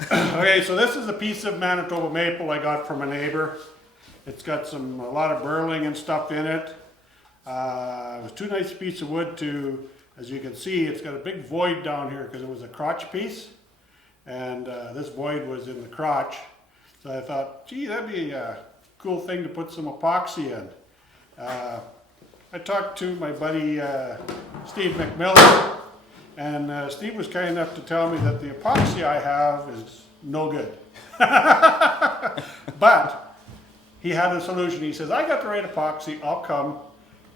Okay, so this is a piece of Manitoba maple I got from a neighbor. It's got a lot of burling and stuff in it. It was too nice a piece of wood to, as you can see, it's got a big void down here because it was a crotch piece. And this void was in the crotch. So I thought, gee, that'd be a cool thing to put some epoxy in. I talked to my buddy Steve McMillan, and Steve was kind enough to tell me that the epoxy I have is no good. But he had a solution. He says, I got the right epoxy, I'll come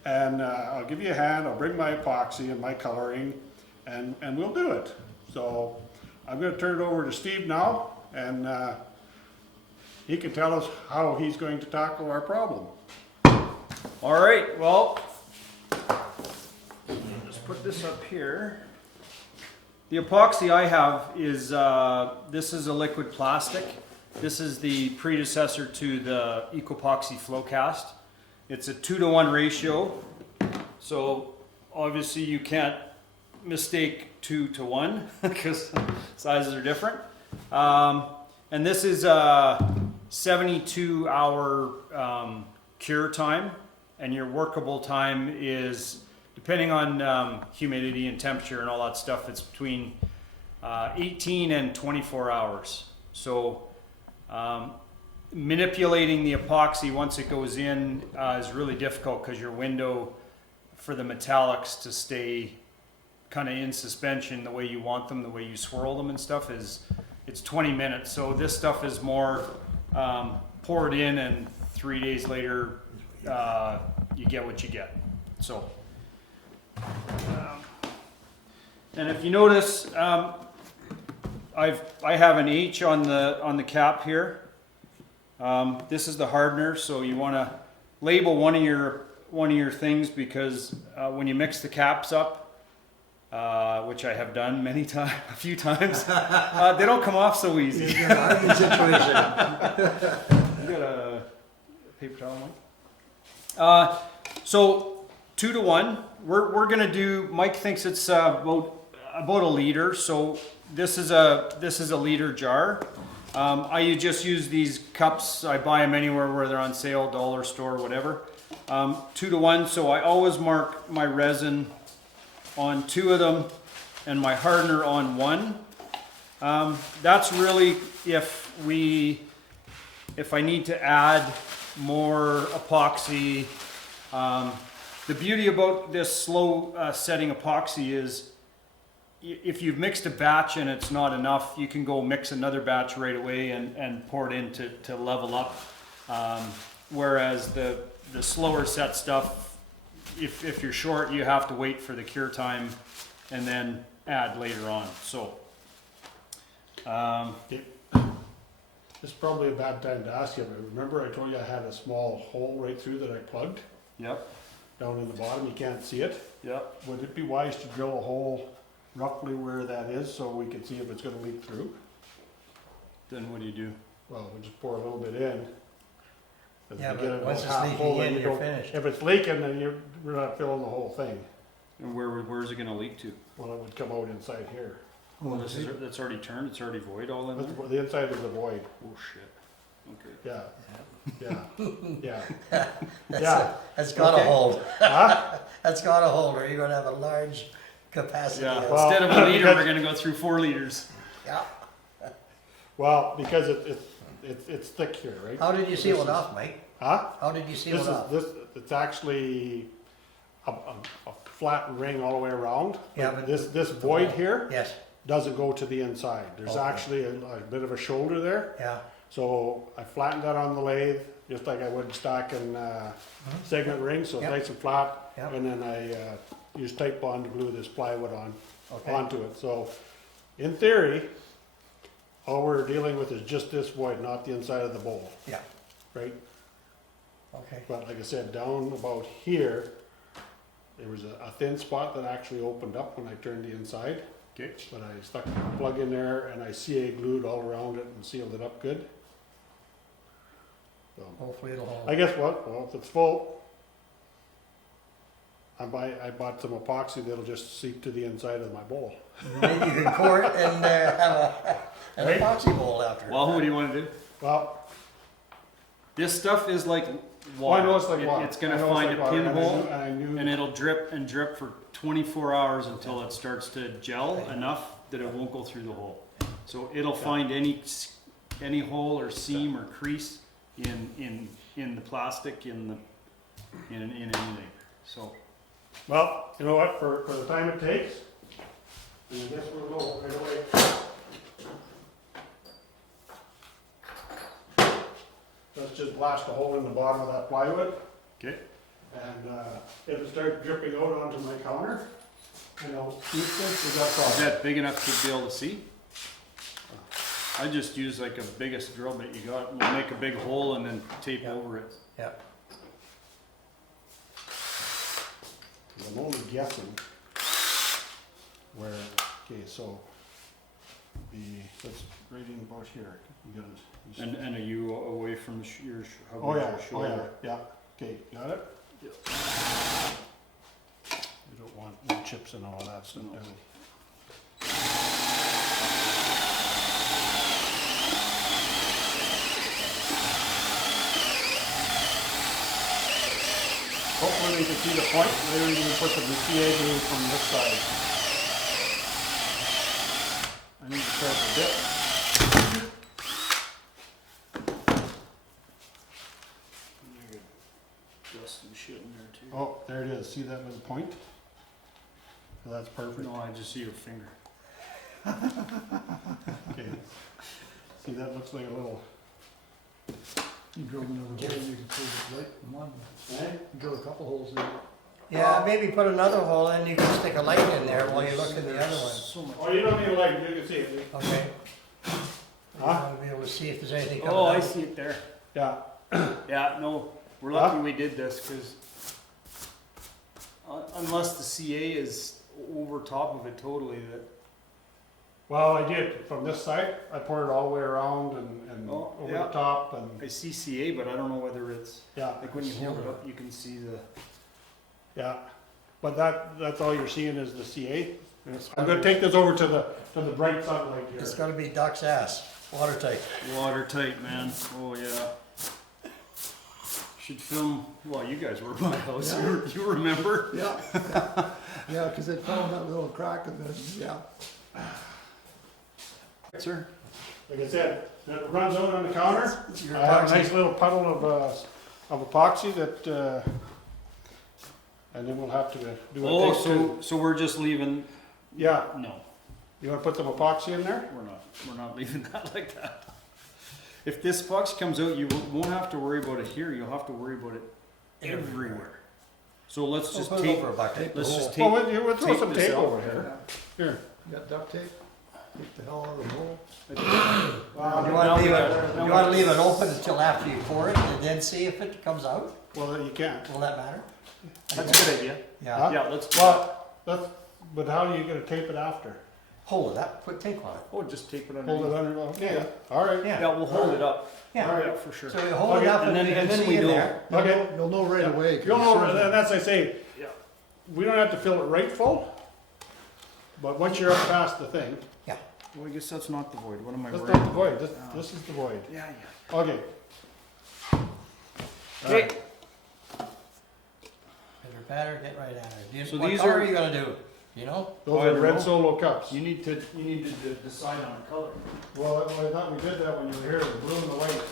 and I'll give you a hand, I'll bring my epoxy and my coloring, and we'll do it. So I'm going to turn it over to Steve now, and he can tell us how he's going to tackle our problem. All right, well, just put this up here. The epoxy I have is, this is a liquid plastic. This is the predecessor to the Epoxy Flowcast. It's a 2-to-1 ratio, so obviously you can't mistake 2 to 1 because sizes are different. And this is a 72-hour cure time, and your workable time is, depending on humidity and temperature and all that stuff, it's between 18 and 24 hours. So manipulating the epoxy once it goes in is really difficult because your window for the metallics to stay kind of in suspension the way you want them, the way you swirl them and stuff, it's 20 minutes. So this stuff is more pour it in, and 3 days later you get what you get. So and if you notice, I have an H on the cap here. This is the hardener, so you want to label one of your things, because when you mix the caps up, which I have done a few times, they don't come off so easy. You got a paper towel, Mike? So 2 to 1. We're gonna do. Mike thinks it's about a liter. So this is a liter jar. I just use these cups. I buy them anywhere where they're on sale, dollar store, whatever. 2 to 1. So I always mark my resin on 2 of them and my hardener on 1. That's really if I need to add more epoxy. The beauty about this slow setting epoxy is if you've mixed a batch and it's not enough, you can go mix another batch right away and pour it in to level up. Whereas the slower set stuff, if you're short, you have to wait for the cure time and then add later on. So This is probably a bad time to ask you, but remember I told you I had a small hole right through that I plugged? Yep. Down in the bottom, you can't see it. Yep. Would it be wise to drill a hole roughly where that is so we can see if it's going to leak through? Then what do you do? Well, we just pour a little bit in. As Yeah, we but get it once about it's half leaking full, then in, you you're don't- finished. If it's leaking, then we're not filling the whole thing. And where's it gonna leak to? Well, it would come out inside here. Well, that's already turned. It's already void all in there. The inside is a void. Oh shit. Okay. Yeah. Yeah. Yeah. That's, Yeah. that's got Okay. a hold. Huh? That's got a hold, or you're going to have a large capacity. Yeah. of- Well, Instead of a liter, because- we're gonna go through 4 liters. Yeah. Well, because it's thick here, right? How did you seal This it is- off, Mike? Huh? How did you seal it off? It's actually a flat ring all the way around. Yeah, but This void here Yes. doesn't go to the inside. There's Okay. actually a bit of a shoulder there. Yeah. So I flattened that on the lathe, just like I would stacking segment rings, so it's Yep. nice and flat. Yep. And then I used tape bond to glue this plywood Okay. onto it. So in theory, all we're dealing with is just this void, not the inside of the bowl, Yeah. right? Okay. But like I said, down about here, there was a thin spot that actually opened up when I turned the inside. Okay. But I stuck the plug in there and I CA glued all around it and sealed it up good. So, Hopefully it'll hold. I guess what? Well, if it's full, I bought some epoxy that'll just seep to the inside of my bowl. Maybe you can pour it and have an Right. epoxy bowl after. Well, what do you want to do? Well, This stuff is like I water. know it's like water. It's gonna I know it's find like a water, and I pinhole, knew- and I knew- and it'll drip and drip for 24 hours until it starts to gel enough that it won't go through the hole. So it'll find any hole or seam or crease in the plastic in anything. So Well, you know what, for the time it takes, and I guess we'll go right away. Let's just blast a hole in the bottom of that plywood, okay. and it'll start dripping out onto my counter, and I'll keep this, we got Is problems. that big enough to be able to see? I just use like a biggest drill bit you got. We'll make a big hole and then tape over it. Yeah. I'm only guessing where, okay, so that's right in about here. You gotta- And are you away from the your Oh, yeah, hubby's oh, yeah, shoulder? yeah, okay, got it? Yep. You don't want no chips and all that stuff, do we? Hopefully we can see the point, later we can put the CA glue from this side. I need to start the dip. Dust and shit in there too. Oh, there it is, see that little point? So that's perfect. No, I just see your finger. Okay. See, that looks like a little, You drilled another hole, you can see the light in one. eh? You drilled a couple holes there. Yeah, maybe put another hole in, you can stick a light in there while you look in the other one. So much. Oh, you don't need a light, you can see it. Okay? You Huh? want to be able to see if there's anything coming Oh, out. I see it there. Yeah, Yeah, no, we're Huh? lucky we did this because unless the CA is over top of it totally, that well, I did, from this side, I poured it all the way around and Oh, over yeah. the top and, I see CA, but I don't know whether it's yeah. like when you hold it up, you can see the. Yeah, but that's all you're seeing is the CA. I'm gonna take this over to the bright sunlight here. It's gonna be duck's ass, watertight. Watertight, man. Oh yeah. Should film. Well, you guys were at my house. Yeah. You remember? Yeah. Yeah, because they found that little crack in this, yeah. Sir. Like I said, it runs out on the counter. Your I have a epoxy. nice little puddle of epoxy that, and then we'll have to do Oh, a thing. so we're just leaving. Yeah, No, you wanna put some epoxy in there? we're not. We're not leaving that like that. If this box comes out, you won't have to worry about it here. You'll have to worry about it everywhere. So let's We'll just put it tape. over a bucket. Let's just Well, tape. we'll throw tape some this tape out. over here. Here. You got duct tape? Take the hell out of the hole. You Now wanna we leave got- it, now you we wanna got- leave it open until after you pour it and then see if it comes out? Well, you can't. Will that matter? That's a good idea. Yeah. Huh? Yeah, let's. But how are you gonna tape it after? Hold it up, put tape on it. Oh, just tape it Hold underneath. it under, okay, all right. Yeah. Yeah, we'll hold it up. Yeah. Yeah, for sure. So you hold it Okay, up and and then- you and can then see we in know. there. Okay. You'll know right away. 'cause You'll know, as soon as- that's I say, Yeah. we don't have to fill it right full, but once you're up past the thing, Yeah. Well, I guess that's not the void. What am I that's worried not the about? void, this is the void. Yeah, yeah. Okay. Okay. Pitter patter, get right at it. So What these color are- are you gonna do? You know? Those I are don't red know. solo cups. You need to decide on a color. Well, I thought we did that when you were here, the blue and the white.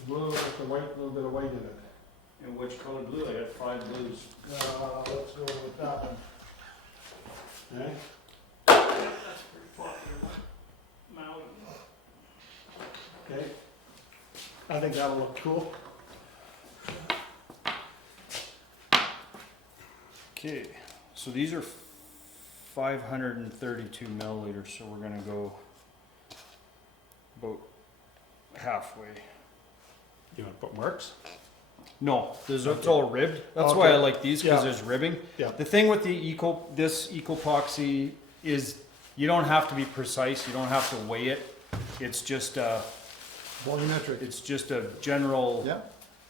The blue with the white, little bit of white in it. And which color blue? I got 5 blues. Let's go with that one. Okay, That's pretty popular. Maui. okay. I think that'll look cool. Okay, so these are 532 milliliters, so we're gonna go about halfway. You wanna put marks? No, it's all ribbed. That's why I Okay. like these because Yeah. there's ribbing. Yeah. The thing with this epoxy is you don't have to be precise. You don't have to weigh it. It's just a Volumetric. general Yeah.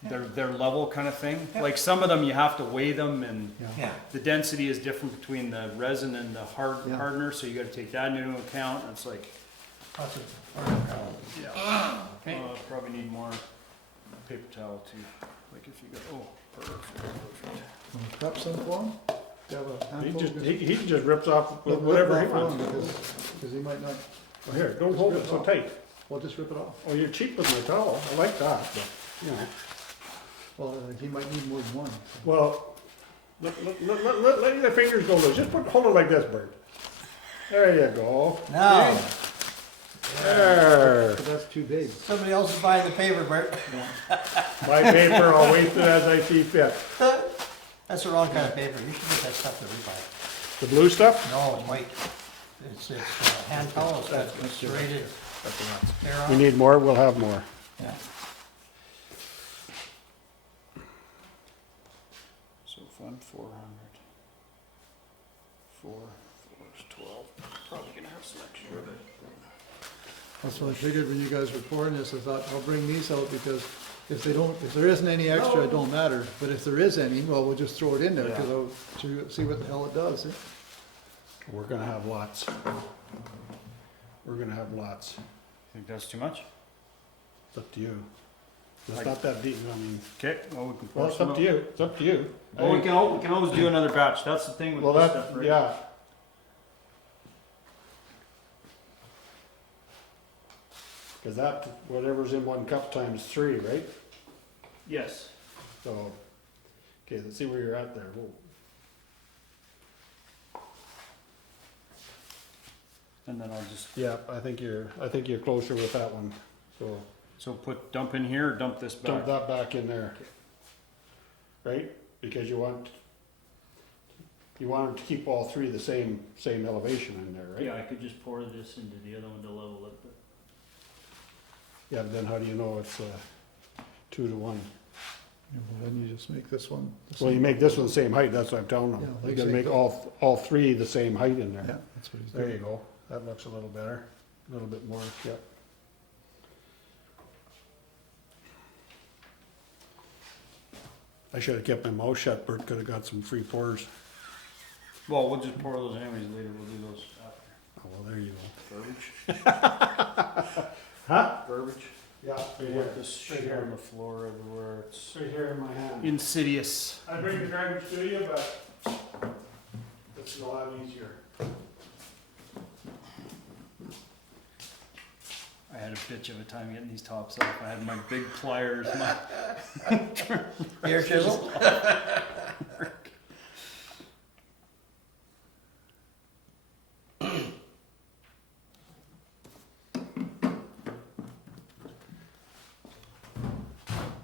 they're level kind of thing. Like some of them you have to weigh them, and Yeah, the density is different between the resin and the Yeah. hardener, so you got to take that into account. And it's like, lots of, yeah, okay. probably need more paper towel too. Like if you go, perfect. Can you prep some for him? Do you have a He handful? just, he just rips off Rip whatever he it off wants. for him, because he might not, Well, here, don't hold it so tight. well, just rip it off. Oh, you're cheap with my towel. I like that, but, you know. Well, he might need more than one. Well, let your fingers go loose. Just hold it like this, Bert. There you go. Now, There. But that's too big. somebody else is buying the paper, Bert. My paper, I'll waste it as I see fit. That's the wrong kind of paper. You should get that stuff that we buy. The blue stuff? No, it's white. It's hand towel, it's serrated. Hair We on. need more, we'll have more. Yeah. So fund 400. 4 is 12. Probably gonna have some extra of it. That's what I figured when you guys were pouring this, I thought, I'll bring these out because if there isn't any extra, it don't matter. But if there is any, well, we'll just throw it in there because I'll see what the hell it does. We're gonna have lots. We're gonna have lots. Think that's too much? It's up to you. It's not that deep, I mean, Okay, well we can pour well, it's some up out. to you, it's up to you. Oh, we can always do another batch. That's the thing with Well, this that, stuff, right? yeah. Cause that, whatever's in one cup times 3, right? Yes. So, okay, let's see where you're at there. Whoa. And then I'll just Yeah, I think you're closer with that one, so dump in here or dump this dump back. that back in there. Right, because you want them to keep all 3 the same elevation in there, right? Yeah, I could just pour this into the other one to level it. But Yeah, but then how do you know it's 2 to 1? Yeah, well, then you just make this one. the Well, you same. make this one the same height, that's what I'm telling them. Yeah, You like gotta say- make all 3 the same height in Yeah, there. that's what he's There you doing. go, that looks a little better, a little bit more, yep. I should have kept my mouth shut, Bert could have got some free pours. well, we'll just pour those anyways later. We'll do those after. Oh, well, there you go. Garbage. Huh? Garbage. Yeah, right Put here, this right shit on here, the floor everywhere. It's right here in my hand. insidious. I bring the garbage to you, but it's a lot easier. I had a bitch of a time getting these tops off. I had my big pliers, my Hair chisel.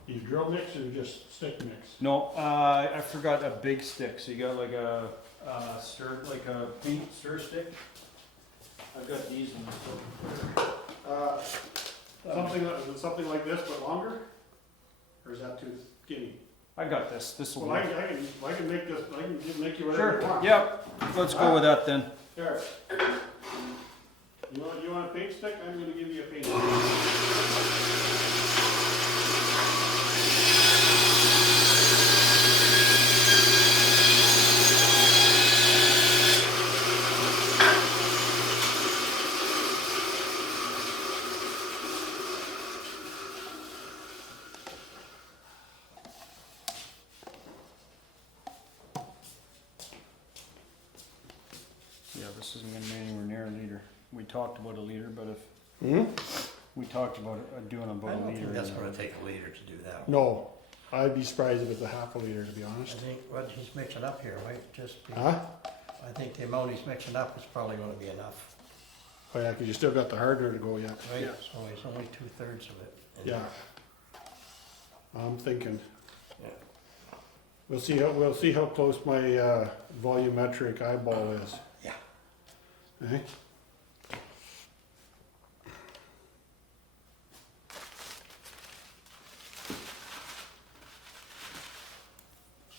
You drill mix or just stick mix? No, I forgot a big stick. So you got like a stir, like a paint stir stick. I've got these ones. Something like this but longer? Or is that too skinny? I got this. This will Well, I work. can make this, I can just make you whatever you Sure. want. Yep. Let's go with that then. Here. You want a paint stick? I'm gonna give you a paint stick. Yeah, this isn't gonna be anywhere near a liter. We talked about a liter, but if Hmm? we talked about doing I about a don't liter. think that's gonna take a liter to do that. No, I'd be surprised if it's a half a liter, to be I honest. think what he's mixing up here might just be, Huh? I think the amount he's mixing up is probably gonna be enough, Oh yeah, 'cause you still got the hardener to go yet. right? Yeah. So it's only 2/3 of it. Yeah. I'm thinking. Yeah. We'll see how close my volumetric eyeball is. Yeah. Eh?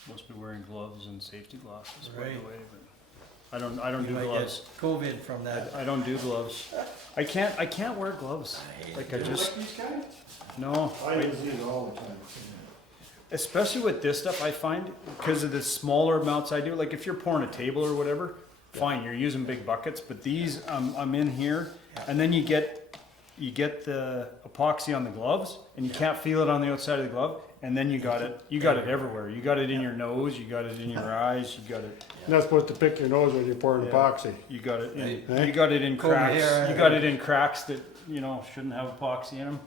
Supposed to be wearing gloves and safety glasses, by Right. the way, but I don't You do might gloves. get COVID from that. I don't do gloves. I can't wear gloves. Like I just, these guys? no. I use these all the time. especially with this stuff, I find, because of the smaller amounts I do, like if you're pouring a table or whatever, fine, you're using big buckets, but these, I'm in here, and then you get the epoxy on the gloves, and you can't feel it on the outside of the glove, and then you got it everywhere. You got it in your nose, you got it in your eyes, you got it, You're not supposed to pick your nose when you're pouring epoxy. you got it, in, Hey. you got it in Comb cracks, hair. you got it in cracks that, you know, shouldn't have epoxy in them.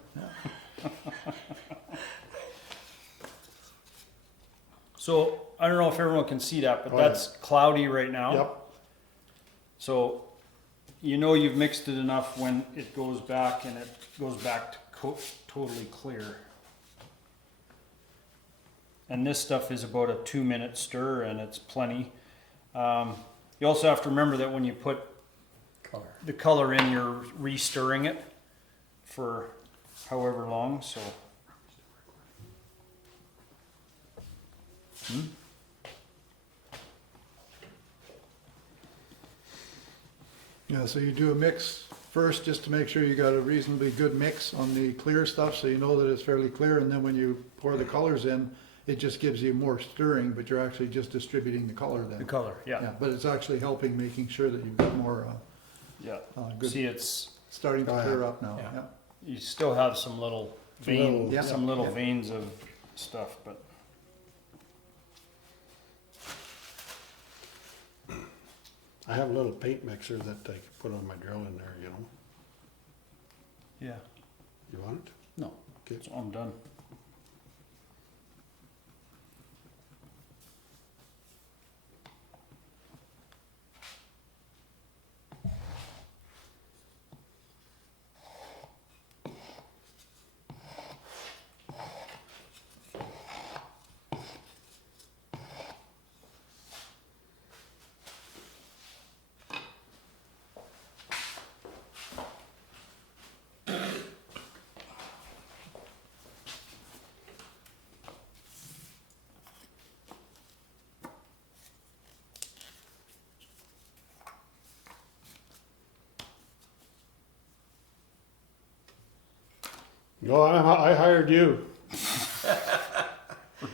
So, I don't know if everyone can see that, but Oh, yeah. that's cloudy right now. Yep, So, you know you've mixed it enough when it goes back and it goes back to totally clear. And this stuff is about a 2-minute stir and it's plenty. You also have to remember that when you put Color. the color in, you're re-stirring it for however long, so. Yeah, so you do a mix first, just to make sure you got a reasonably good mix on the clear stuff, so you know that it's fairly clear, and then when you pour the colors in, it just gives you more stirring, but you're actually just distributing the color then. The color, yeah, But it's actually helping, making sure that you've got more, yeah. good, See, it's, starting to Oh, yeah. clear up now, Yeah. yeah. you still have some little veins, yeah. some little Yeah. veins of stuff, but. I have a little paint mixer that I can put on my drill in there, you know. Yeah. You want it? No. Okay. So I'm done. No, I hired you.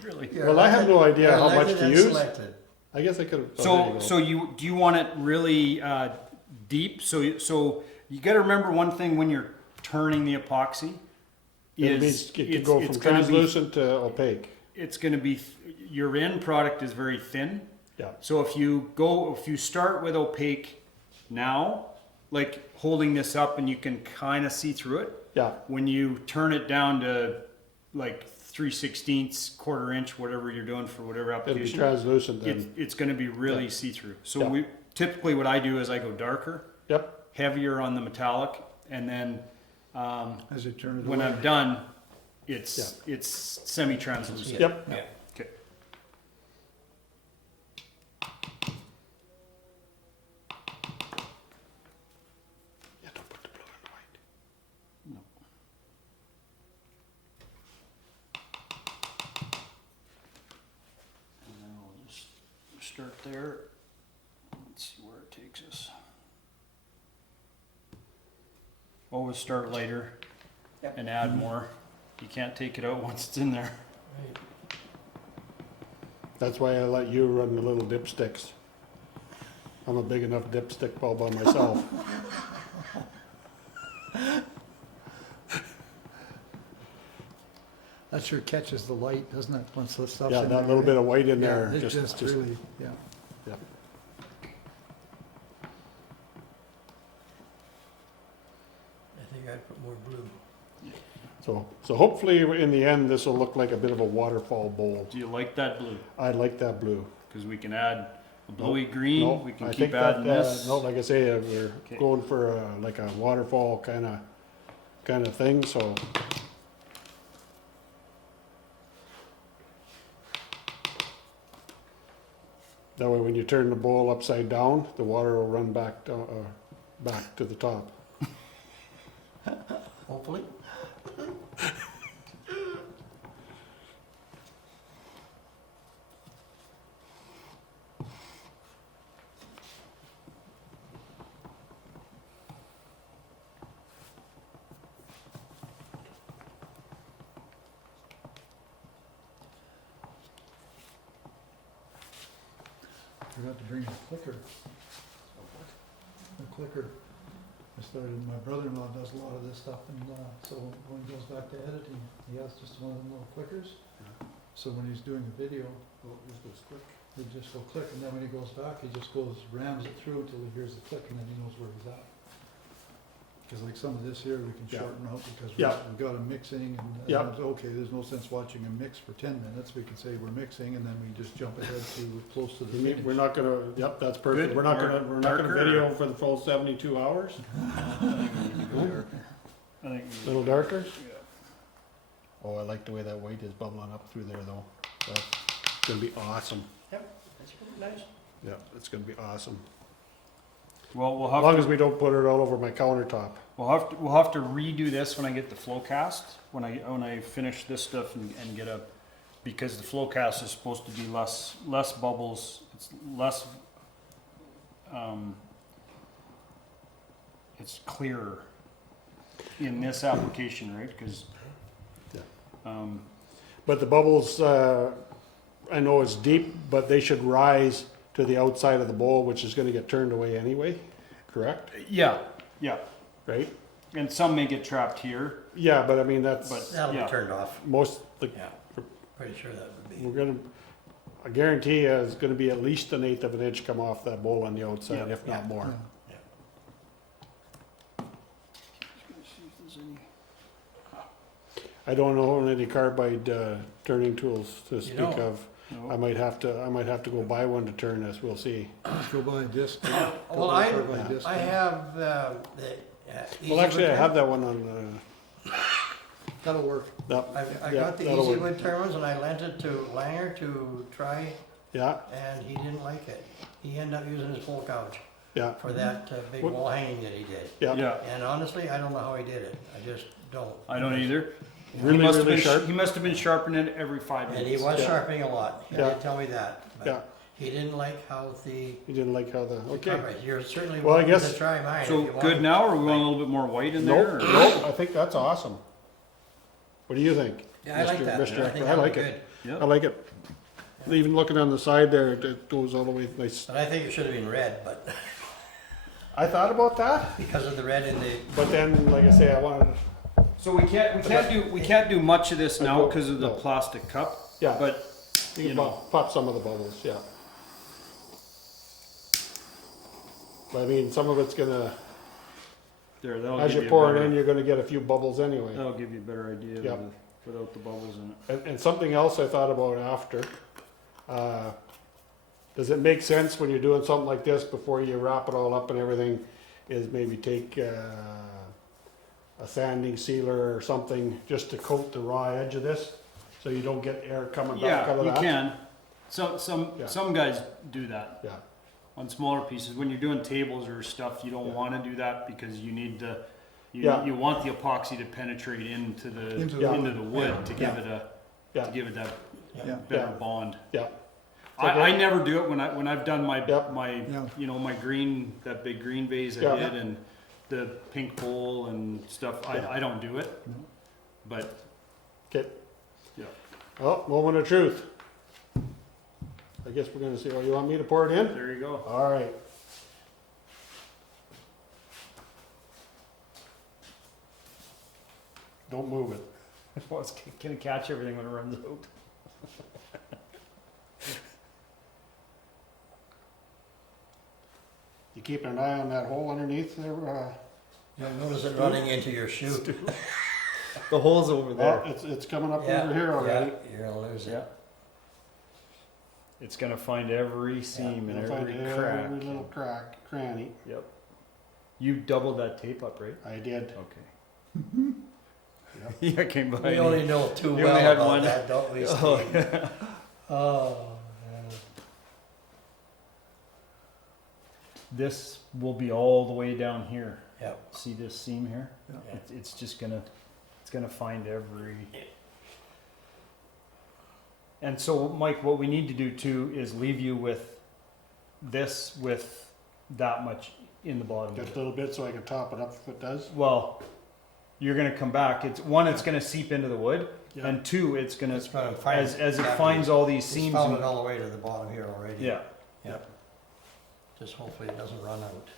Really? Well, I have no idea how much Elected to and use. selected. I guess I could have. So do you want it really deep? So you got to remember one thing when you're turning the epoxy is it could go from translucent to opaque. it's going to be your end product is very thin. Yeah. So if you start with opaque now, like holding this up and you can kind of see through it. Yeah. When you turn it down to like 3/16, quarter inch, whatever you're doing for whatever It'll be application, translucent then. it's going to be really see-through. So Yeah. we typically what I do is I go darker, Yep. heavier on the metallic, and then As you turn it when away. I'm done, it's semi-translucent. Yep. Yeah. Okay. Yeah, don't put the blue and white. No. And then we'll just start there. Let's see where it takes us. Always start lighter Yep. and add more. You can't take it out once it's in there. Right. That's why I let you run the little dipsticks. I'm a big enough dipstick all by myself. That sure catches the light, doesn't it, once the stuff's Yeah, in that there, little bit right? of white in Yeah, there. it just really, yeah. yeah. I think I'd put more blue. So hopefully in the end, this will look like a bit of a waterfall bowl. Do you like that blue? I like that blue. Because we can add a bluey green, No, we can I keep think that, adding this. No, like I say, we're Okay. going for like a waterfall kind of thing. So that way, when you turn the bowl upside down, the water will run back to the top. Hopefully. forgot to bring a clicker. A clicker. My brother-in-law does a lot of this stuff, and so when he goes back to editing, he has just one of them little clickers. So when he's doing a video, he just go click, and then when he goes back, he just rams it through until he hears the click, and then he knows where he's at. Because like some of this here, we can Yeah. shorten out because Yeah. we've got a mixing, and Yeah. it's okay, there's no sense watching a mix for 10 minutes. We can say we're mixing, and then we just jump ahead to close to the finish. We're not gonna, yep, that's perfect. Good. We're not gonna Darker. video for the full 72 hours. I think. A little darker? Yeah. Oh, I like the way that white is bubbling up through there though. That's gonna be awesome. That's nice. Yeah, it's gonna be awesome. Well, As long as we don't put it all over my countertop. we'll have to redo this when I get the flow cast, when I finish this stuff and get a, because the flow cast is supposed to be less bubbles, it's less, it's clearer in this application, right? Because, But the bubbles, I know it's deep, but they should rise to the outside of the bowl, which is gonna get turned away anyway, correct? yeah, Right? and some may get trapped here, Yeah, but I mean, that's but, That'll be yeah. turned off. most, like, Yeah. Pretty sure that would be. we're gonna, I guarantee you, it's gonna be at least 1/8 of an inch come off that bowl on the outside, Yeah. if not more. Yeah. I don't own any carbide, turning tools to speak don't? of. No. I might have to go buy one to turn this, we'll see. Let's go buy a disc. Well, I disc. have, the. Well, actually, I have that one on, That'll work. that, I yeah, got the that'll Easy work. Wood terminals and I lent it to Langer to try, Yeah, and he didn't like it. He ended up using his full couch yeah, for that big What- wall hanging that he did. yeah. Yeah, And honestly, I don't know how he did it. I just don't. I don't either. Really, really sharp. He must have been sharpening it every 5 And minutes. he was Yeah. sharpening a lot. He Yeah. did tell me that. But Yeah. he didn't like how the. You didn't like how the, okay. Carbide. You're certainly Well, I welcome guess- to try mine if So you want. good now, or we want a little bit more white in Nope, there? or- nope, I think that's awesome. What do you think? Yeah, I like Mr. that. Mr. I think I that would like be it. good. Yeah. I like it. Even looking on the side there, it goes all the way nice. But I think it should have been red, but I thought about that, because of the red in the. but then, like I say, I wanted, So we can't do much of this I now don't- because of the no. plastic cup. yeah, But you you can know, pop some of the bubbles, yeah. But I mean, some of it's gonna, that'll as give you you pour a it better, in, you're gonna get a few bubbles anyway. that'll give you a better idea Yeah. of without the bubbles in it. And something else I thought about after, does it make sense when you're doing something like this, before you wrap it all up and everything, is maybe take a sanding sealer or something, just to coat the raw edge of this, so you don't get air coming back out Yeah, of you that? can. Yeah. Some guys do that Yeah, on smaller pieces. When you're doing tables or stuff, you don't Yeah. want to do that because you need to. Yeah. You want the epoxy to penetrate into the Into the wood Yeah. to give it a yeah, to give it that Yeah. better Yeah. bond. yeah, I never do it when I've done my Yep. my Yeah. my green, that big green vase I Yeah. did, and the pink bowl and stuff. Yeah. I don't do it, No. but okay. Yeah. Well, moment of truth. I guess we're gonna see, oh, you want me to pour it in? there you go. All right. Don't move it. Well, it's gonna catch everything when it runs out. You keeping an eye on that hole underneath there? You'll notice it running into your shoe. The hole's over Oh, it's coming up over here already. Yeah, you're gonna lose it. Yeah. It's gonna find every seam and You'll find every every crack. little crack, cranny. Yep. You doubled that tape up, right? I did. Okay. Yeah, I came by. We and- only know too You well only had about one. that, don't we, Steve? Oh, yeah. Oh, This will be all the way down here. yeah. See this seam here? Yeah. It's just gonna, it's gonna find every. And so, Mike, what we need to do too is leave you with this with that much in the bottom. Just a little bit so I can top it up if it does. Well, you're gonna come back. It's one, it's gonna seep into the wood, Yeah. and two, it's gonna It's gonna find. as it exactly. finds all these It's seams. found and- it all the way to the bottom here already. yeah. Yep. just hopefully it doesn't run out.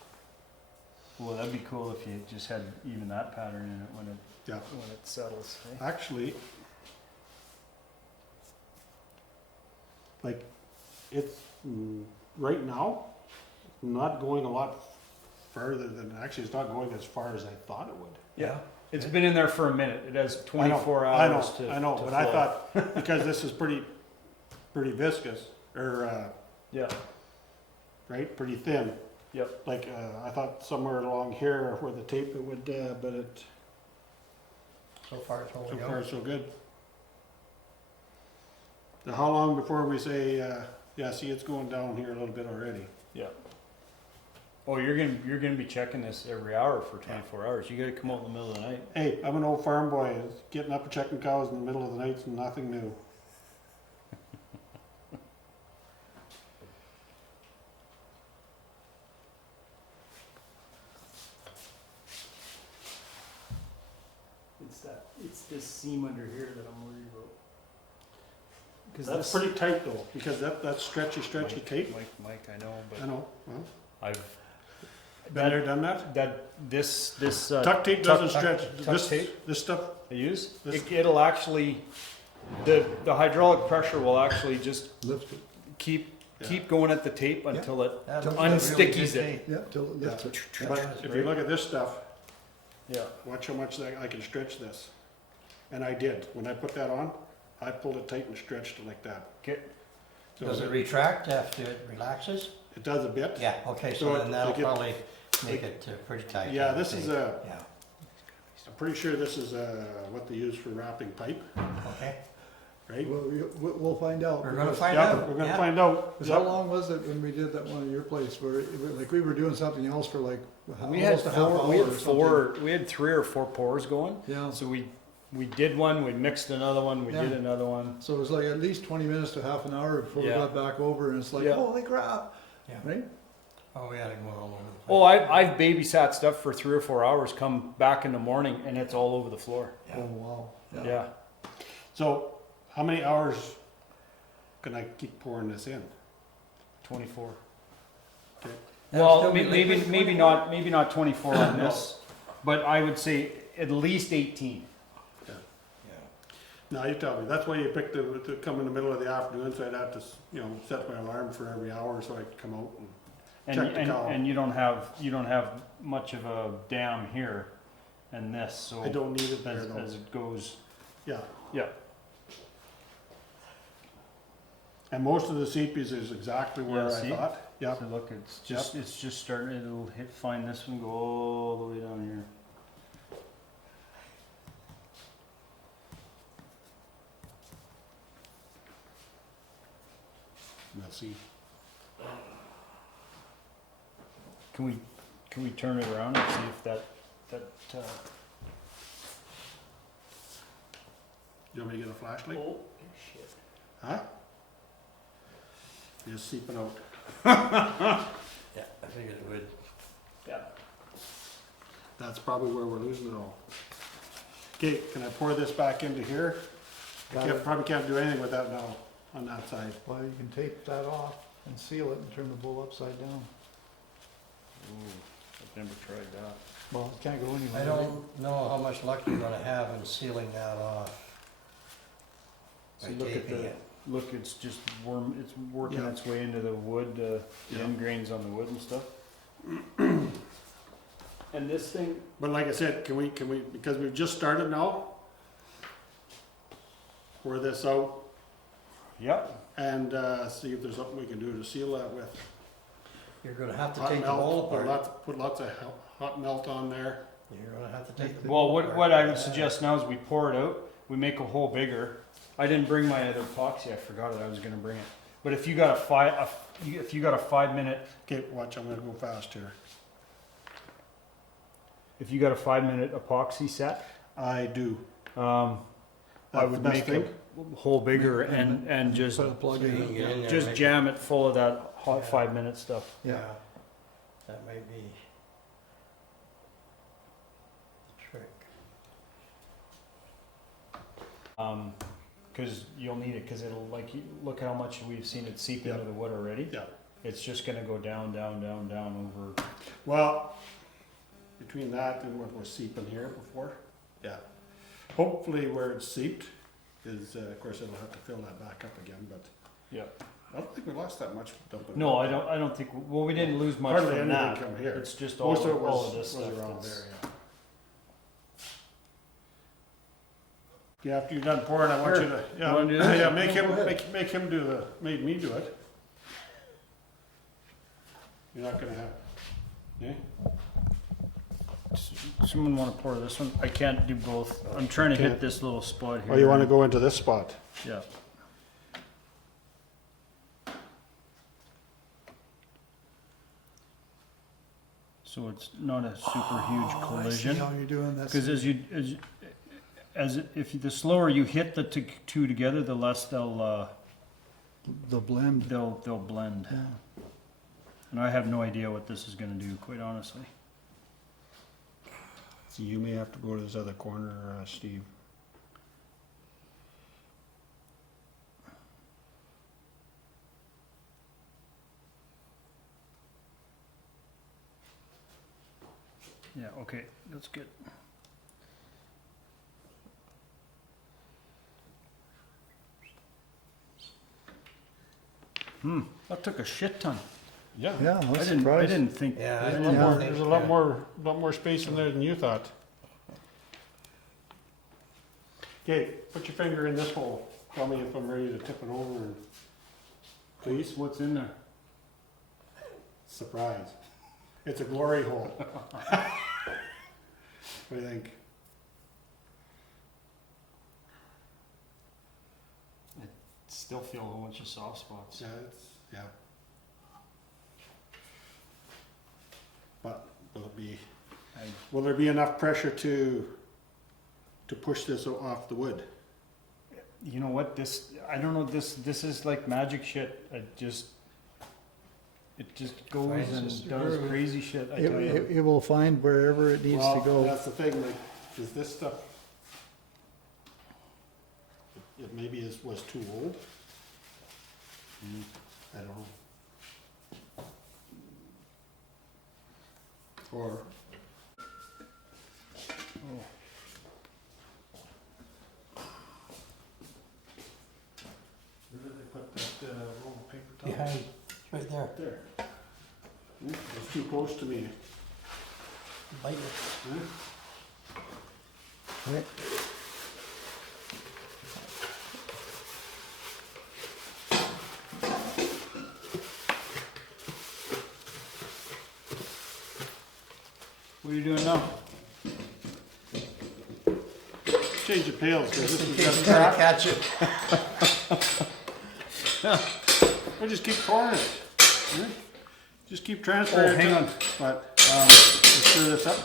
Well, that'd be cool if you just had even that pattern in it when it settles. Eh? Actually, like, it's, right now, not going a lot further than, actually, it's not going as far as I thought it would. Yeah. It's been in there for a minute. It has 24 hours to I know, to but I flow. thought, because this is pretty viscous, or, Yeah. right, pretty thin. Yep. Like, I thought somewhere along here where the tape it would, but it, So far it's so holding far out. so good. Now, how long before we say, yeah, see, it's going down here a little bit already? Yeah. Oh, you're gonna be checking this every hour for 24 hours. You gotta come out in the middle of the night. Hey, I'm an old farm boy, getting up and checking cows in the middle of the night's nothing new. It's this seam under here that I'm worried about. That's pretty tight though, because that's stretchy tape. Mike, I know, I know, well, I've been there, done that. this Tuck tape doesn't stretch, tuck tape? this stuff, I use This- it'll actually the hydraulic pressure will actually just Lift it, keep going at the tape until it That's Till- a really unstickies good it. tape. yeah, till it lifts it. but That's if great. you look at this stuff, Yeah. watch how much I can stretch this. And I did, when I put that on, I pulled it tight and stretched it like that. Okay. So Does it retract after it relaxes? It does a bit. Yeah, okay, So so it- then that'll like it- probably make it pretty tight. Yeah, this is Yeah, I'm pretty sure this is, what they use for wrapping pipe, okay. right? Well, we'll find out. We're gonna because- find Yeah, out. we're gonna yeah. find out. Because how long was it when we did that one at your place where, like, we were doing something else for like We had almost a half hour we had or something? we had 3 or 4 pours going. Yeah, So we did one, we mixed another one, we did Yeah. another one. so it was like at least 20 minutes to half an hour before we Yeah. got back over, and it's like, Yeah. holy crap, Yeah. right? Oh, we had to go all over the place. Oh, I've babysat stuff for 3 or 4 hours, come back in the morning and it's all over the floor. Yeah. Oh, wow. Yeah. So, how many hours can I keep pouring this in? 24. Okay. That'll Well, still be maybe liquid maybe 24? not 24 on this, but I would say at least 18. Yeah. Now, you tell me, that's why you picked to come in the middle of the afternoon, so I'd have to, set my alarm for every hour so I could come out and, Check the cow. And you don't have much of a dam here and this, so I don't need it there as though. it goes. Yeah, Yeah. and most of the seepies is exactly where Yeah, I see? thought. Yeah, So look, it's just starting. It'll find this one, go all the way down here. we'll see. Can we turn it around and see if that You want me to get a flashlight? oh shit. Huh? Just seeping out. Yeah, I figured it would. Yeah. That's probably where we're losing it all. Okay, can I pour this back into here? Probably can't do anything with that now, on that side. Well, you can tape that off and seal it and turn the bowl upside down. Ooh, I've never tried that. Well, it can't go anywhere. I don't know how much luck you're gonna have in sealing that off. So By look at taping the it. look. It's just it's working Yeah. its way into the wood, the Yeah. end grains on the wood and stuff. And this thing, But like I said, can we, because we've just started now, pour this out yep. and, see if there's something we can do to seal that with. You're gonna have to Hot take the melt, bowl or apart. put lots of hot melt on there. You're gonna have to take the. Well, bowl what apart. I would suggest now is we pour it out. We make a hole bigger. I didn't bring my other epoxy. I forgot it. I was gonna bring it. But if you got if you got a 5-minute Okay, watch, I'm gonna go fast here. if you got a 5-minute epoxy set, I do. I That's the would best make thing. a hole bigger and just Put a plug So you in. can get in there just and make jam it full of that hot Yeah. 5-minute stuff. it- Yeah. Yeah, that may be the trick. Because you'll need it because it'll look how much we've seen it seep into the wood already. Yeah. it's just gonna go down, down, down, down over. Well, between that and what was seeping here before, yeah. Hopefully where it's seeped is, of course, it'll have to fill that back up again, but Yeah. I don't think we lost that much dumping. No, I don't think, well, we didn't lose much Hardly from anything that. come here. It's just all, Most of it all of was this stuff. around that's- there, yeah. Yeah, after you're done pouring, I want you to, You wanna do this? yeah, make No, him, go ahead. make him do the, make me do it. You're not gonna have, yeah? Someone wanna pour this one? I can't do both. I'm trying to hit Can't. this little spot here. Oh, you wanna go into this spot? Yeah. So it's not a super huge Oh, I see collision. how you're doing this. Because if the slower you hit the two together, the less they'll blend. they'll blend. Yeah. And I have no idea what this is going to do, quite honestly. So you may have to go to this other corner, Steve. Yeah. Okay, that's good. That took a shit ton. Yeah. Yeah, I I was didn't. I surprised. didn't think. Yeah, I I didn't didn't know. think- There's a lot more space in there than you thought. Okay, put your finger in this hole. Tell me if I'm ready to tip it over. And please, What's in there? surprise. It's a glory hole. What do you think? Still feel a whole bunch of soft spots. Yeah, yeah. But will there be enough pressure to push this off the wood? You know what? I don't know. This is like magic shit. It just goes Finds and its does groove. crazy shit. I It, tell you. it will find wherever it needs to Well, go. that's the thing, like, is this stuff, it maybe was too old? I don't know. Or, where did they put that, roll of paper towel? Behind, right there, There. It's too close to me. bite it. Right. What are you doing now? Change the pails, cause this In is case just you gotta crap. catch it. I just keep pouring it. Yeah. Just keep transferring Oh, it. hang on. But, let's stir this up.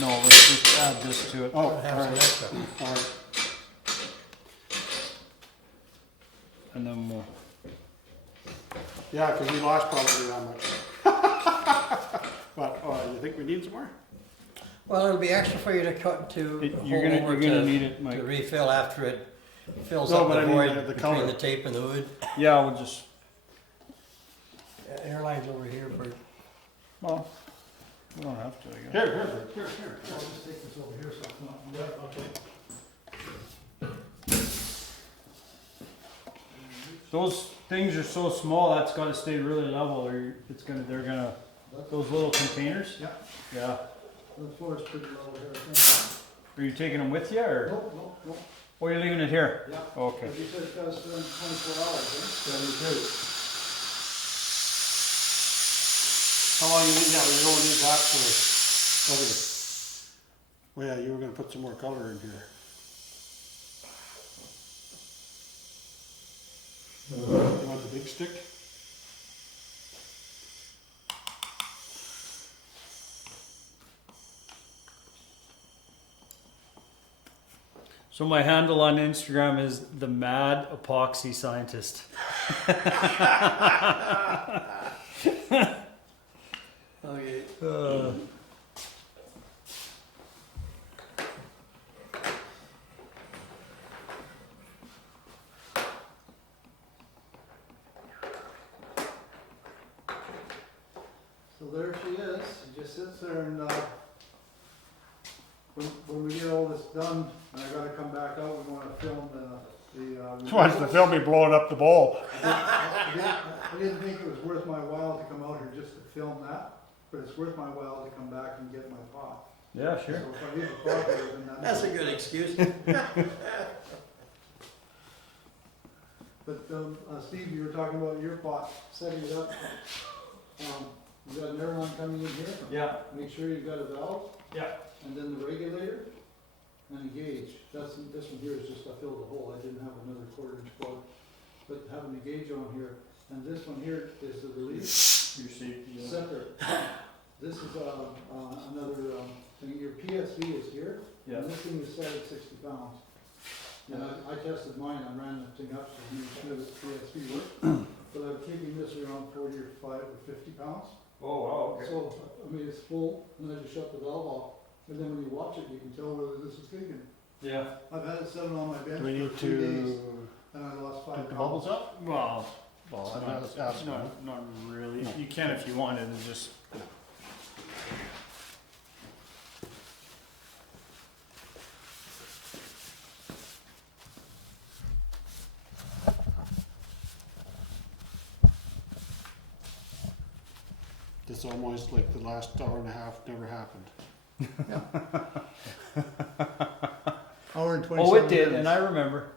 No, let's just add this to it. Oh, Gotta have some alright, extra. alright. And then we'll. Yeah, cause we lost probably that much. But, you think we need some more? Well, it'll be extra for you to cut to You're hold over gonna to, need it, Mike. to refill after it fills No, up but the I mean void the between color. the tape and the wood. Yeah, we'll just. Airline's over here for, Well, we don't have to. I guess. Here. I'll just take this over here so it's not. Yeah, okay. Those things are so small. That's got to stay really level, or they're gonna. Those little containers. Yeah, Yeah. the floor is pretty level here, I think. Are you taking them with you, or? No. Oh, you're leaving it here? Yeah. Okay. But you said it does 24 hours, eh? 72. How long you need, yeah, we don't need that for, okay. Well, yeah, you were gonna put some more color in here. You want the big stick? So my handle on Instagram is the Mad Epoxy Scientist. okay. is, it just sits there and, when we get all this done, and I gotta come back out, we wanna film the. Wants to film me blowing up the bowl. I didn't think it was worth my while to come out here just to film that, but it's worth my while to come back and get my pot. Yeah, So if I leave the pot there, then That's a good excuse. But, Steve, you were talking about your pot, setting it up. You got an air line coming in here. Yeah, Make sure you've got a valve, yeah. and then the regulator, and a gauge. This one here is just, I filled the hole, I didn't have another 1/4 inch plug. But having the gauge on here, and this one here is the release, Your safety. separate. This is, another, thing, your PSV is here, Yeah. and this thing is set at 60 pounds. And I tested mine, I ran the thing up, so I made sure that PSV worked. But I'm keeping this around 45 or 50 pounds. Oh, wow, So, I mean, it's full, and then I just shut the valve off, and then when you watch it, you can tell whether this is leaking. Yeah. I've had it sitting on my bench Do we need for 3 days, to and I lost 5 get the pounds. bubbles up? Well, I'm not asking. not really. You can if you wanted and just. It's almost like the last hour and a half never happened. Hour and 27 Oh, it did, minutes. and I remember.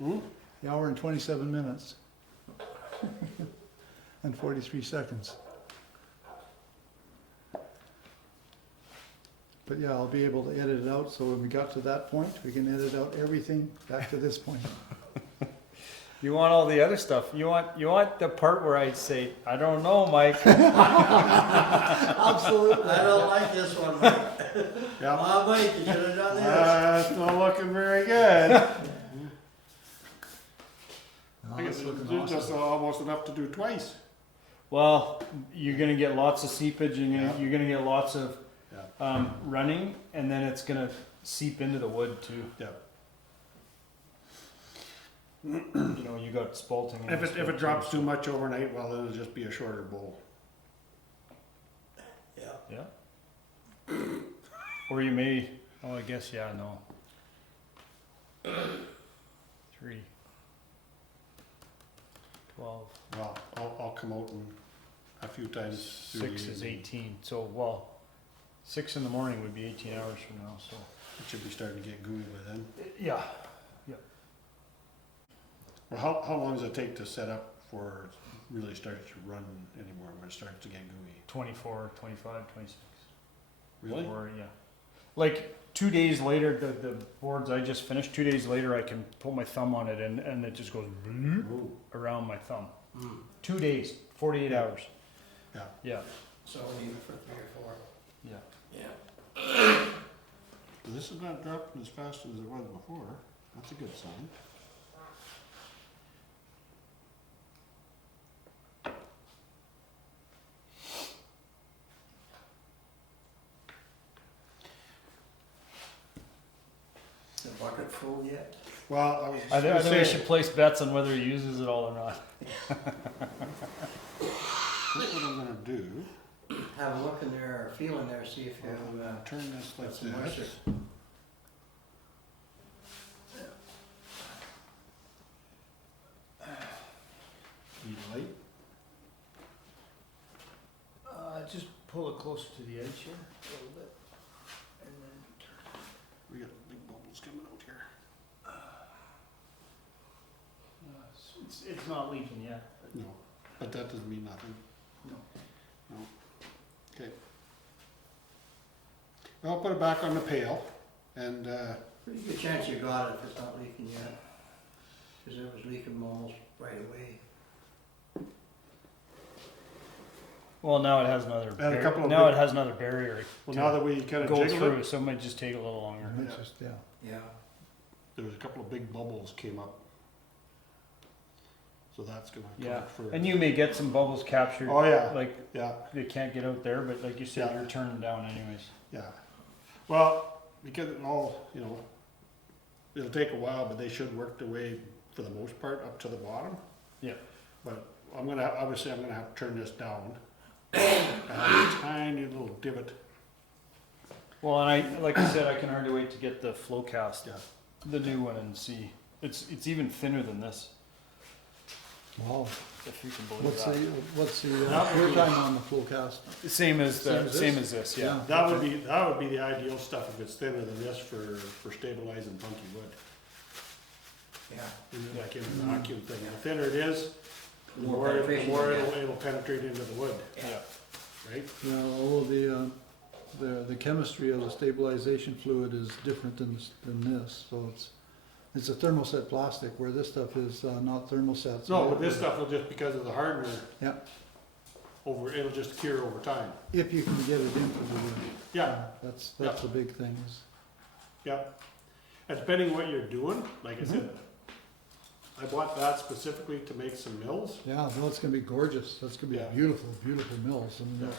The hour and 27 minutes. And 43 seconds. But yeah, I'll be able to edit it out, so when we got to that point, we can edit out everything back to this point. You want all the other stuff. You want the part where I say, I don't know, Mike. Absolutely. I don't like this one, Mike. Yeah. Oh, Mike, you should have done this. It's not looking very good. Oh, I guess that's looking it's just awesome. almost enough to do twice. Well, you're gonna get lots of seepage and Yeah. you're gonna get lots of Yeah. running, and then it's gonna seep into the wood too. Yeah. You know, you got spalting. and If stuff it too, drops so- too much overnight, well, then it'll just be a shorter bowl. Yeah. Yeah. Or you may. Oh, I guess yeah. No. 3. 12. Well, I'll come out and a few times. through 6 the is evening. 18. So well, 6 in the morning would be 18 hours from now. So It should be starting to get gooey by then. yeah. Well, how long does it take to set up for it really starts to run anymore when it starts to get gooey? 24, 25, 26. Really? Or yeah. Like 2 days later, the boards I just finished. 2 days later, I can put my thumb on it and it just goes Ooh. around my thumb. Mm. 2 days, 48 hours. Yeah. Yeah. So leave it for 3 or 4. Yeah. Yeah. This is not dropping as fast as it was before. That's a good sign. The bucket full yet? Well, I was I gonna think we say, should place bets on whether he uses it all or not. what I'm gonna do, Have a look in there, or feel in there, see if you turn this got like some moisture. this. Need light? Just pull it closer to the edge here a little bit, and then turn. We got big bubbles coming out here. It's not leaking yet. No, but that doesn't mean nothing. No. No. Okay. I'll put it back on the pail and, Pretty good chance you got it if it's not leaking yet. Because it was leaking almost right away. Well, now it has another. And a couple of now big- it has another barrier well, to now that we kind of go jiggled through, it, so it might just take a little longer. And it's just, yeah. Yeah. there was a couple of big bubbles came up. So that's gonna Yeah, count for. and you may get some bubbles captured. Oh, yeah. Like Yeah, they can't get out there, but like you said, Yeah. you're turning down anyways. yeah. Well, because it all, you know, it'll take a while, but they should work their way, for the most part, up to the bottom. Yeah. But I'm gonna have to turn this down, a tiny little divot. Well, and like I said, I can hardly wait to get the flow cast, Yeah. the new one, and see. It's even thinner than this, Wow. if you can believe that. What's the That would wear be- time on the full cast? Same as Same as this? same as this, yeah. That would be the ideal stuff if it's thinner than this for stabilizing funky wood. Yeah. Like in a vacuum thing. The thinner it is, the More more penetration you get. it'll penetrate into the wood, Yeah. right? Yeah, all of the chemistry of the stabilization fluid is different than this, so it's a thermoset plastic, where this stuff is not thermoset. so No, but this stuff will just, because of the hardener, Yeah, it'll just cure over time. if you can get it into the wood. Yeah, That's the big thing is, yeah. And depending what you're doing, like I said, I bought that specifically to make some mills. yeah, no, it's gonna be gorgeous, that's gonna be Yeah. beautiful, beautiful mills, and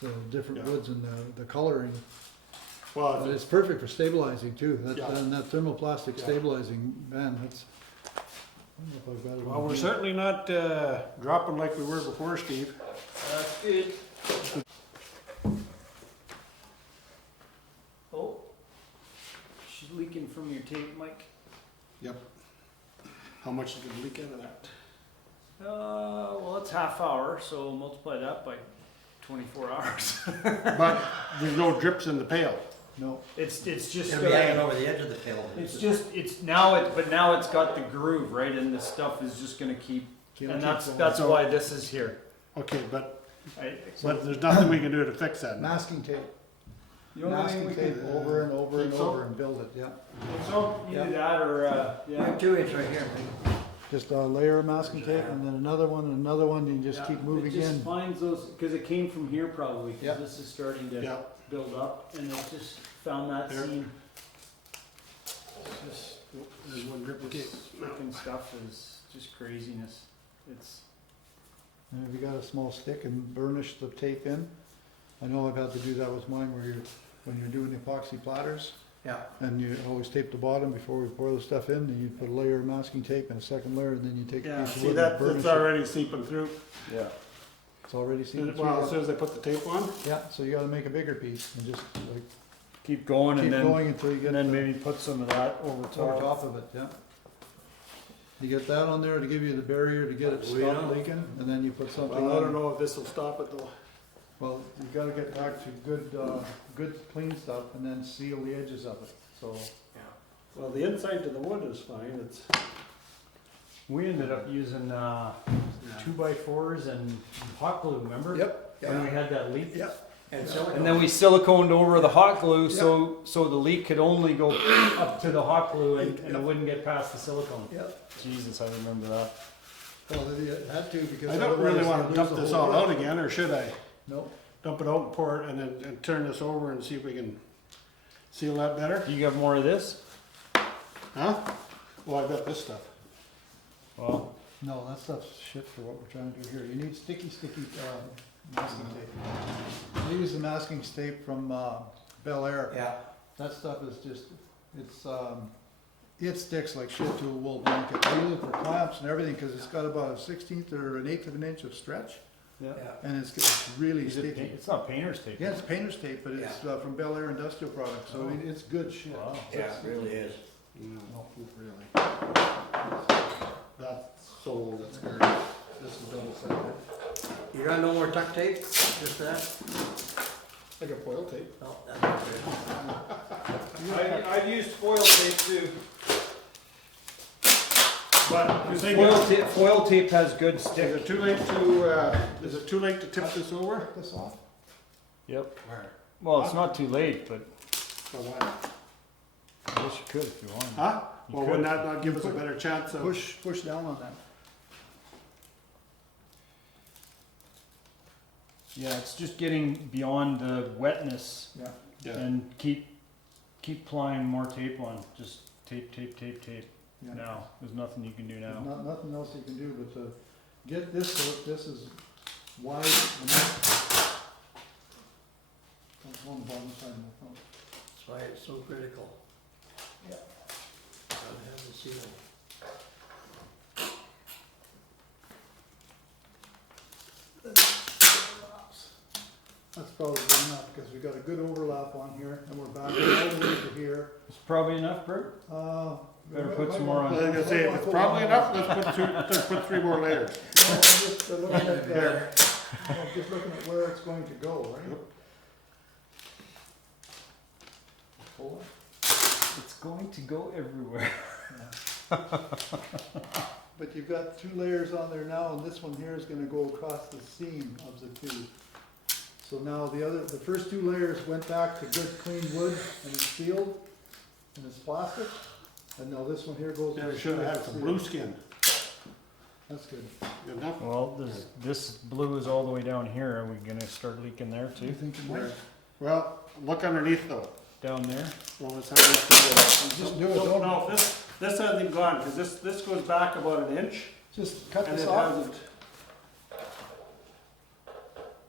the different Yeah. woods and the coloring. Well, But it's perfect for stabilizing too, Yeah. and that thermoplastic Yeah. stabilizing, man, that's. I don't know if I've got it well, on we're here. certainly not dropping like we were before, Steve. That's good. Oh, she's leaking from your tape, Mike. Yep. How much did it leak out of that? Well, it's half hour, so multiply that by 24 hours. But there's no drips in the pail. No, It's just It'll be hanging over the edge of the pail. but now it's got the groove, right, and the stuff is just gonna keep, and that's So- why this is here. Okay, but I, there's nothing we can do to fix that now. masking tape, the only thing masking we tape can, over and over and Think so? over and build it, yeah. so either that or You yeah. have 2 inch right here, Mike. Just a layer of masking tape and then another one and another one, and you just keep moving It just in. finds those because it came from here probably. Because Yeah. this is starting to Yeah, build up, and it just found that There. seam. It's just there's one drip. Okay. this freaking stuff is just craziness. It's And if you got a small stick and burnish the tape in, I know I've had to do that with mine when you're doing epoxy platters, Yeah. and you always tape the bottom before we pour the stuff in, and you put a layer of masking tape and a second layer, and then you take a Yeah, piece of see wood that, and burnish it's it. already seeping through. yeah. It's already seen through. Well, as soon as I put the tape on, Yeah, so you gotta make a bigger piece and just like Keep going, keep and then going until you get and then the- maybe put some of that over over top. top of it, yeah. You get that on there to give you the barrier to get it to We stop know. leaking, and then you put something well, I don't on. know if this will stop it though. Well, you gotta get back to good clean stuff and then seal the edges of it, so. Well, the inside to the wood is fine, it's. We ended up using 2x4s and hot glue. Remember? Yep. When we had that leak. Yep. And silicone. And then we siliconed over the hot glue, so the leak could only go up to the hot glue, and it wouldn't get past the silicone. Yep. Jesus, I remember that. Well, you had to because. I don't really otherwise wanna you'd lose dump the this whole all out row. again, or should I? No, Dump it out and pour it and then turn this over and see if we can seal that better? Do you have more of this? Huh? Well, I've got this stuff. Well, no, that stuff's shit for what we're trying to do here. You need sticky, masking tape. I use the masking tape from, Bel Air. Yeah. That stuff is just, it sticks like shit to a wool blanket. I use it for clamps and everything, cause it's got about a 1/16 or an 1/8 of an inch of stretch, yeah. Yeah. and it's really Is it sticky. it's not painter's tape. Yeah, it's painter's tape, but it's from Bel Air Industrial Products, so it's good shit. Wow. Yeah, it really is. No, not really. That's so old, that's garbage. This is double sided. You got no more duct tape? Just that? I got foil tape. No, that's not good. I've used foil tape too. But you think, Foil tape has good is stick. it too late to tip this over? Cut this off. Yep. Well, it's not too late, but Or what? I guess you could if you wanted. Huh? You Well, could. wouldn't that not give us a better chance of? Push down on that. Yeah, it's just getting beyond the wetness Yeah. Yeah. and keep applying more tape on. Just tape. Yeah. Now, there's nothing you can do There's now. nothing else you can do but to get this so this is wide enough. On the bottom side of the phone. That's why it's so critical. Yeah. Gotta have the seal. That's probably good enough, because we got a good overlap on here, and we're back all the way to here. It's probably enough, Bert? Better put some more on. I was gonna say, if it's probably enough, let's put 3 more layers. I'm just looking at, I'm just looking at where it's going to go, right? Hold on. It's going to go everywhere. But you've got 2 layers on there now, and this one here is gonna go across the seam of the 2. So now the first 2 layers went back to good clean wood, and it's sealed, and it's plastic. And now this one here goes. Yeah, we should have had some blue skin. That's good. Good enough? Well, this blue is all the way down here. Are we gonna start leaking there Do you too? think it might? Well, look underneath though. Down there? Well, let's have this Just do it, No, don't, no, this hasn't gone, because this goes back about an inch, just cut and this it off. hasn't.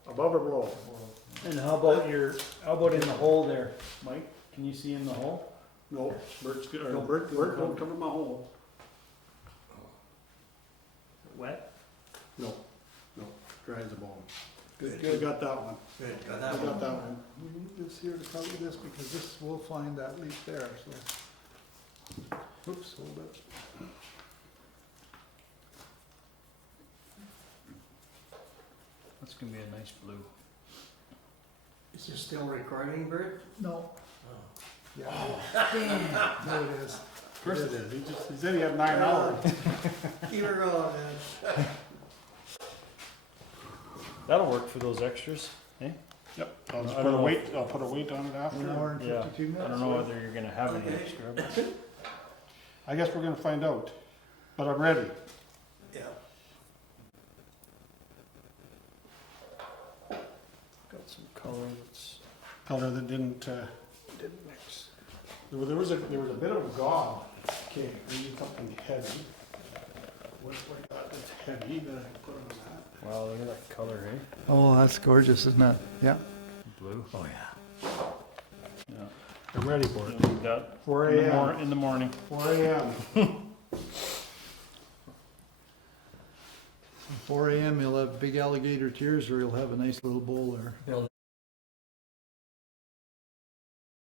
Above or below? And how about in the hole there, Mike? Can you see in the hole? No, Bert's, or Don't- Bert won't come in my hole. Wet? No, dry as a bone. Good, We good. got that one. Good, got We that got one. that one. We need this here to cover this, because this will find that leak there, so. Oops, hold it. That's gonna be a nice blue. Is this still recording, Bert? No, Oh. yeah. No, it is. Of course it is, he said he had 9 hours. Keep her going, man. That'll work for those extras, eh? Yep, I'll just I put a don't know. weight, I'll put a weight on it after. 1 hour and Yeah, 52 minutes. I don't know whether you're gonna have any Okay. extra, but I guess we're gonna find out, but I'm ready. Yeah. got some color that's. Color that didn't mix. There was a bit of a gob. Okay, we need something heavy. What's like that that's heavy that I can put on that? Wow, look at that color, eh? Oh, that's gorgeous, isn't it? Yeah. Blue. Oh, yeah. Yeah. I'm ready for You'll it. need that 4 in the, a.m. in the morning. 4 a.m. 4 a.m. you'll have big alligator tears, or you'll have a nice little bowl there. Bill,